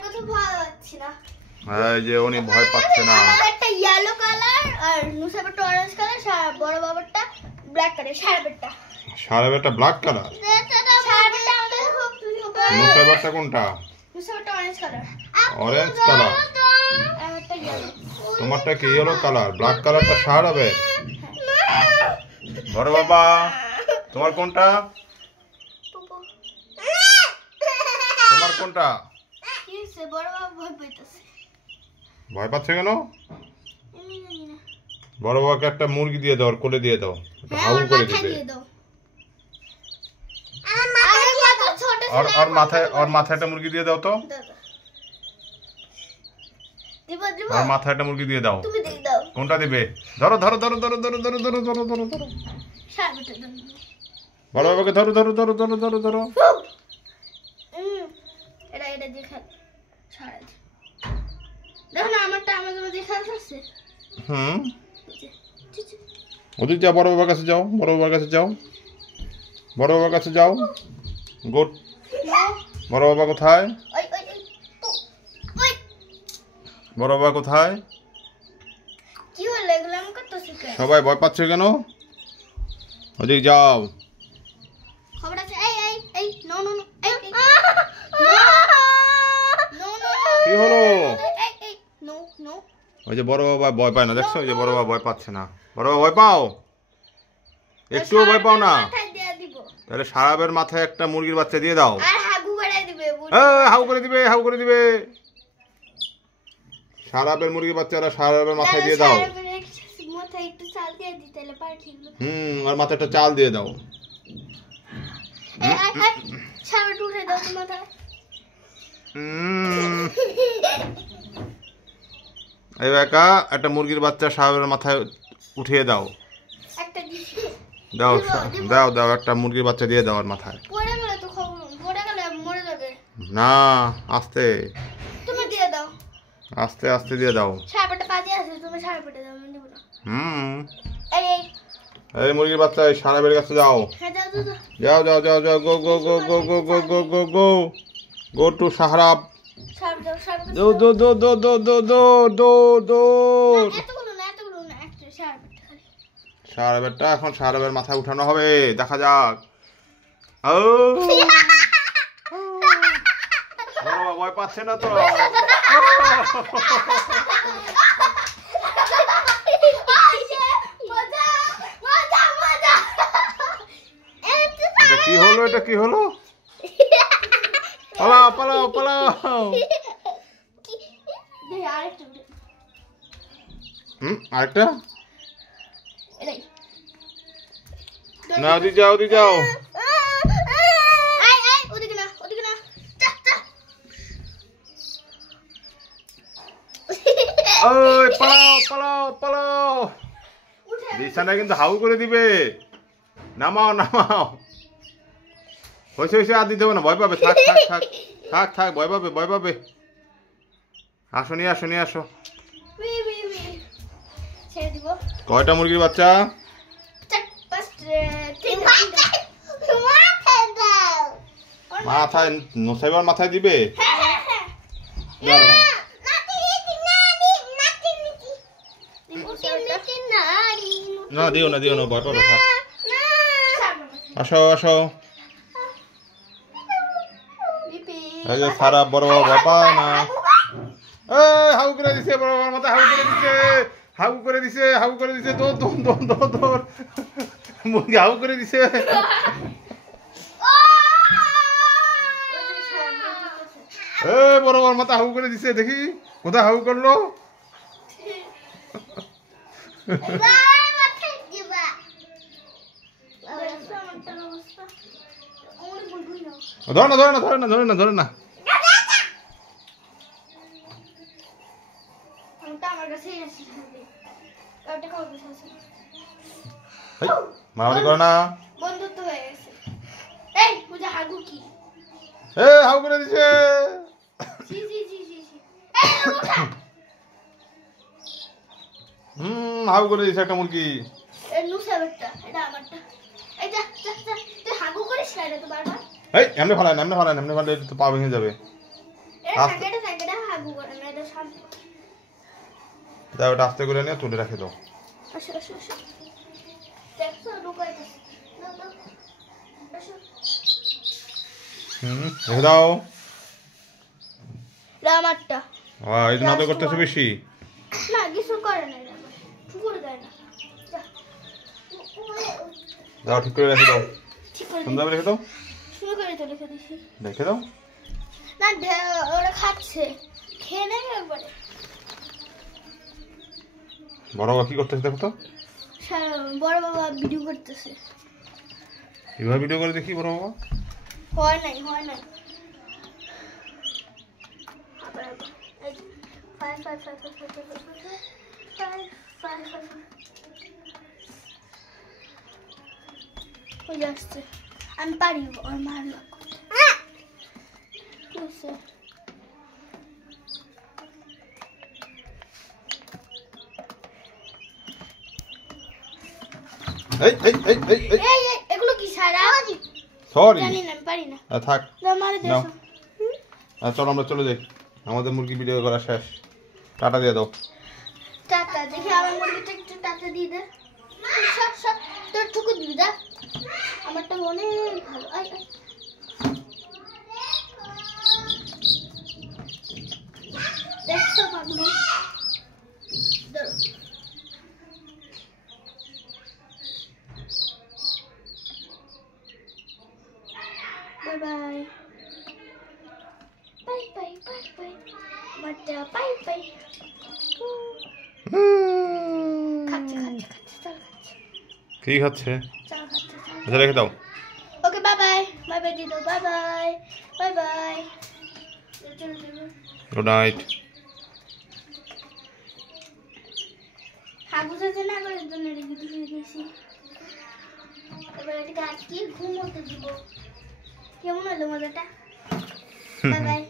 তো ভয় পাচ্ছি না। এই যে উনি ভয় পাচ্ছে না। একটা ইয়েলো কালার আর নুসাবারটা অরেঞ্জ কালার, বড় বাবারটা ব্ল্যাক কালার, সারাবেটা ব্ল্যাক কালার। সারাবেটা আমাদের খুব নুসাবারটা কোনটা? নুসাবারটা অরেঞ্জ কালার। Orange colour. আমারটা ইয়েলো। তোমারটা কি ইয়েলো কালার? ব্ল্যাক কালারটা সারাবে। বড় বাবা তোমার কোনটা? তোমার কোনটা? কি হইছে? বড় বাবা ভয় পাইতেছে। ভয় পাচ্ছে কেন? বড় বাবাকে একটা মুরগি দিয়ে দাও, কোলে দিয়ে দাও, হাউ করে দিবে। আর মাথায় একটা মুরগি দিয়ে দাও তো। আর মাথায় একটা মুরগি দিয়ে দাও। তুমি দেখ দাও। কোনটা দিবে? ধরো ধরো ধরো ধরো ধরো ধরো ধরো ধরো ধরো ধরো। সারাবেটা দাও। বড় বাবাকে ধরো ধরো ধরো ধরো ধরো ধরো। এটা দেখা সারা দেখো না, আমারটা আমার মধ্যে দেখা যাচ্ছে। ওদিক যাও, বড় বাবার কাছে যাও, বড় বাবার কাছে যাও, বড় বাবার কাছে যাও। গুড। বড় বাবা কোথায়? বড় বাবা কোথায়? কি হলো এগুলো আমি করতেছি কেন? সবাই ভয় পাচ্ছে কেন? ওদিক যাও। খবর আছে। এই নো নো নো এই নো নো কি হলো? এই নো নো। ওই যে বড় বাবা ভয় পায় না, দেখছো? ওই যে বড় বাবা ভয় পাচ্ছে না। বড় বাবা ভয় পাও? একটুও ভয় পাও না? তাহলে সারাবের মাথায় একটা মুরগির বাচ্চা দিয়ে দাও। আর হাগু করে দিবে। হাউ করে দিবে, হাউ করে দিবে। সারাবের মুরগির বাচ্চারা সারাবের মাথায় দিয়ে দাও। মাথায় একটু চাল দিয়ে দিই তাহলে পার ঠিক হবে। আর মাথায় একটা চাল দিয়ে দাও। সারাটা উঠে দাও তো মাথায়। এই একা একটা মুরগির বাচ্চা সারাবের মাথায় উঠিয়ে দাও। একটা দিছি। দাও দাও দাও, একটা মুরগির বাচ্চা দিয়ে দাও আর মাথায়। পড়ে গেলে তো খবর, পড়ে গেলে মরে যাবে। না, আস্তে তুমি দিয়ে দাও। আস্তে আস্তে দিয়ে দাও। সারাটা কাজে আছে, তুমি সারাটা দাও, আমি দেব না। এই এই মুরগির বাচ্চা সারাবের কাছে যাও। হ্যাঁ যাও যাও যাও যাও, গো গো গো গো গো গো গো গো গো গো টু সাহারাব। দো দো দো দো দো দো দো দো দো। এতগুলো না একটা সারাটা খালি। সারাবেরটা এখন সারাবের মাথায় উঠানো হবে, দেখা যাক। ও বাবা ভয় পাচ্ছে না তো? এটা কি হলো? এটা কি হলো? পালাও পালাও পালাও। আরেকটা না, ওদিক যাও, ওদিক যাও। ওই পালাও পালাও পালাও। বিছানা কিন্তু হাউ করে দিবে। নামাও নামাও। হয়েছে হয়েছে, আর দিতে হবে না, ভয় পাবে। থাক থাক থাক থাক থাক, ভয় পাবে ভয় পাবে। আসো নিয়ে আসো, নিয়ে আসো। কয়টা মুরগির বাচ্চা? মাথায় নুসাইবার মাথায় দিবে? না দিও না, দিও না, ভয় পাবে। থাক, আসো আসো। এই যে সারা বড় বাবা ভয় পায় না। হাউ করে দিছে, বড় বাবার মাথায় হাউ করে দিছে, হাউ করে দিছে, হাউ করে দিছে। দৌড় দৌড় দৌড় দৌড় দৌড়। মুরগি হাউ করে দিছে। বড় বাবার মাথা হাউ করে দিছে, দেখি কোথায় হাউ করলো। ধরে না ধরে না ধরে না ধরে না ধরে না। মারামারি করে না। বন্ধুত্ব হয়ে গেছে। হাগু কি? হাউ করে দিছে। হাউ করে দিছে একটা মুরগি। হাগু করিস না, এটা তো বারবার। এমনি ফালায়, এমনি ফালায়, এমনি ফালায়, তো পা ভেঙে যাবে। হাগু করে না, এটা শান্ত। যাও ওটা আস্তে করে নিয়ে তুলে রেখে দাও। আসো আসো আসো, দেখছো ঢুকাইতেছে, দাও দাও, আসো। রেখে দাও। আমারটা এই যে নাটক করতেছো বেশি। না, কিছু করে না, এটা করে দেয় না। যাও ঠিক করে রেখে দাও। ঠিক করে সুন্দর রেখে দাও। শুরু করে তো রেখে দিছি। রেখে দাও। না, ওরা খাচ্ছে, খেয়ে নেবে একবারে। বড় বাবা কি করতেছে দেখো তো। বড় বাবা ভিডিও করতেছে। এভাবে ভিডিও করে দেখি বড় বাবা। হয় নাই, হয় নাই। আমি পারি, ওর মার এগুলো কি সারা? সরি, জানি না, আমি পারি না। থাক মারে নাও। দেশো। চলো আমরা চলে যাই, আমাদের মুরগি ভিডিও করা শেষ। টাটা দিয়ে দাও। টাটা। দেখি আমার মুরগিটা একটু টাটা দিয়ে দে। সব সব তোর টুকু দিবি, দা। আমারটা অনেক ভালো। আয় আয়, দেখছো পাগলু? Bye bye bye bye bye bye বাটা বাই বাই। খাচ্ছে খাচ্ছে খাচ্ছে, চল খাচ্ছে, কি খাচ্ছে? চল খাচ্ছে, চল। আচ্ছা রেখে দাও। Okay bye bye, bye bye দিদো, বাই বাই বাই বাই। চলো চলো, গুড নাইট। হাগু যাচ্ছে না, এবার এর জন্য রেখে দিয়েছি। এবার এটাকে আজকে ঘুমোতে দিব। কেমন হলো মজাটা? Bye bye.